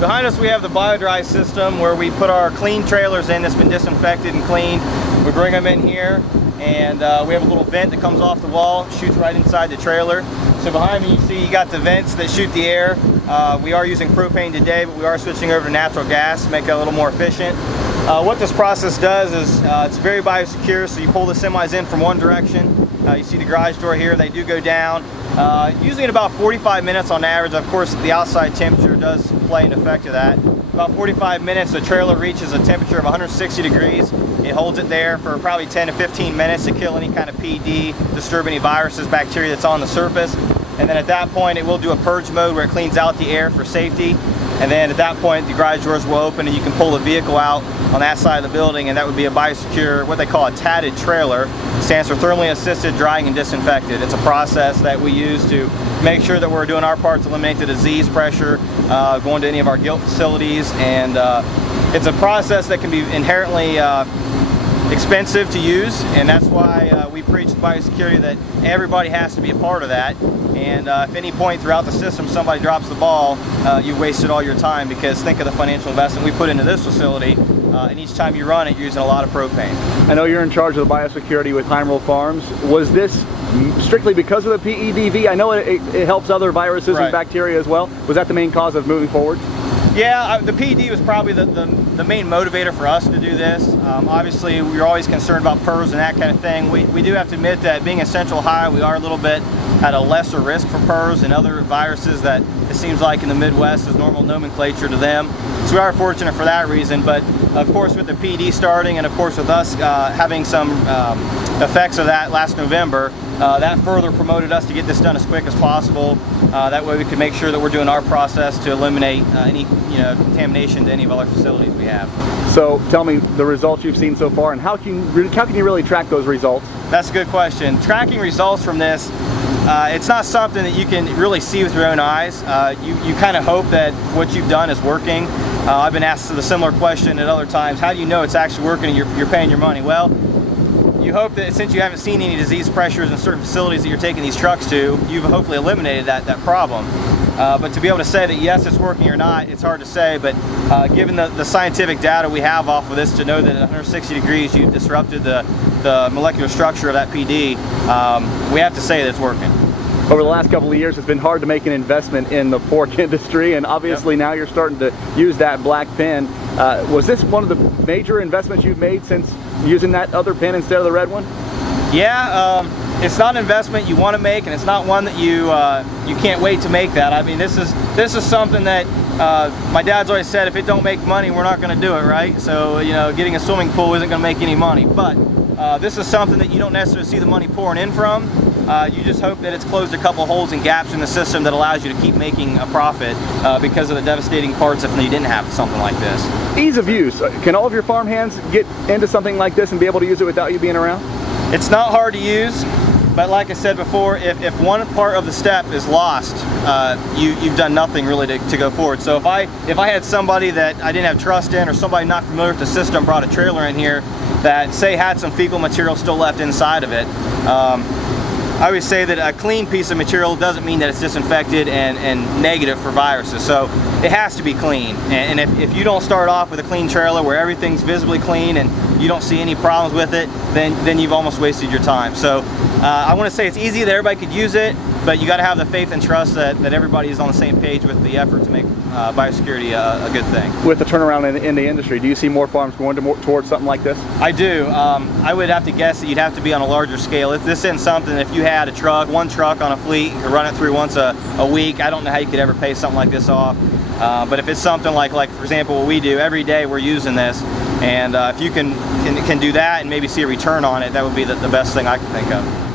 Behind us we have the bio-dry system where we put our clean trailers in that's been disinfected and cleaned. We bring them in here, and we have a little vent that comes off the wall, shoots right inside the trailer. So behind me you see you got the vents that shoot the air. We are using propane today, but we are switching over to natural gas to make it a little more efficient. What this process does is it's very biosecure, so you pull the semis in from one direction. You see the garage door here, they do go down. Usually in about 45 minutes on average. Of course, the outside temperature does play an effect of that. About 45 minutes, the trailer reaches a temperature of 160 degrees. It holds it there for probably 10 to 15 minutes to kill any kind of PD, disturb any viruses, bacteria that's on the surface. And then at that point, it will do a purge mode where it cleans out the air for safety. And then at that point, the garage doors will open and you can pull the vehicle out on that side of the building, and that would be a biosecure, what they call a TADD trailer. It stands for thermally assisted drying and disinfected. It's a process that we use to make sure that we're doing our part to eliminate the disease pressure going to any of our guilt facilities. And it's a process that can be inherently expensive to use, and that's why we preach biosecurity, that everybody has to be a part of that. And if any point throughout the system somebody drops the ball, you've wasted all your time, because think of the financial investment we put into this facility, and each time you run it, you're using a lot of propane. I know you're in charge of the biosecurity with Heimerl Farms. Was this strictly because of the PEDV? I know it helps other viruses and bacteria as well. Was that the main cause of moving forward? Yeah, the PED was probably the main motivator for us to do this. Obviously, we were always concerned about PRRS and that kind of thing. We do have to admit that being a Central High, we are a little bit at a lesser risk for PRRS and other viruses that it seems like in the Midwest is normal nomenclature to them. So we are fortunate for that reason. But of course, with the PED starting, and of course with us having some effects of that last November, that further promoted us to get this done as quick as possible. That way we can make sure that we're doing our process to eliminate any contamination to any of our facilities we have. So tell me the results you've seen so far, and how can you really track those results? That's a good question. Tracking results from this, it's not something that you can really see with your own eyes. You kind of hope that what you've done is working. I've been asked the similar question at other times. How do you know it's actually working and you're paying your money? Well, you hope that since you haven't seen any disease pressures in certain facilities that you're taking these trucks to, you've hopefully eliminated that problem. But to be able to say that yes, it's working or not, it's hard to say. But given the scientific data we have off of this, to know that at 160 degrees you've disrupted the molecular structure of that PD, we have to say that it's working. Over the last couple of years, it's been hard to make an investment in the pork industry, and obviously now you're starting to use that black pin. Was this one of the major investments you've made since using that other pin instead of the red one? Yeah, it's not an investment you want to make, and it's not one that you can't wait to make that. I mean, this is something that my dad's always said, if it don't make money, we're not going to do it, right? So, getting a swimming pool isn't going to make any money, but this is something that you don't necessarily see the money pouring in from. You just hope that it's closed a couple holes and gaps in the system that allows you to keep making a profit because of the devastating parts if you didn't have something like this. Ease of use. Can all of your farm hands get into something like this and be able to use it without you being around? It's not hard to use, but like I said before, if one part of the step is lost, you've done nothing really to go forward. So if I had somebody that I didn't have trust in, or somebody not familiar with the system brought a trailer in here that, say, had some fecal material still left inside of it, I would say that a clean piece of material doesn't mean that it's disinfected and negative for viruses. So it has to be clean. And if you don't start off with a clean trailer where everything's visibly clean and you don't see any problems with it, then you've almost wasted your time. So I want to say it's easy that everybody could use it, but you got to have the faith and trust that everybody is on the same page with the effort to make biosecurity a good thing. With the turnaround in the industry, do you see more farms going towards something like this? I do. I would have to guess that you'd have to be on a larger scale. If this isn't something, if you had one truck on a fleet, you could run it through once a week, I don't know how you could ever pay something like this off. But if it's something like for example, what we do, every day we're using this, and if you can do that and maybe see a return on it, that would be the best thing I can think of.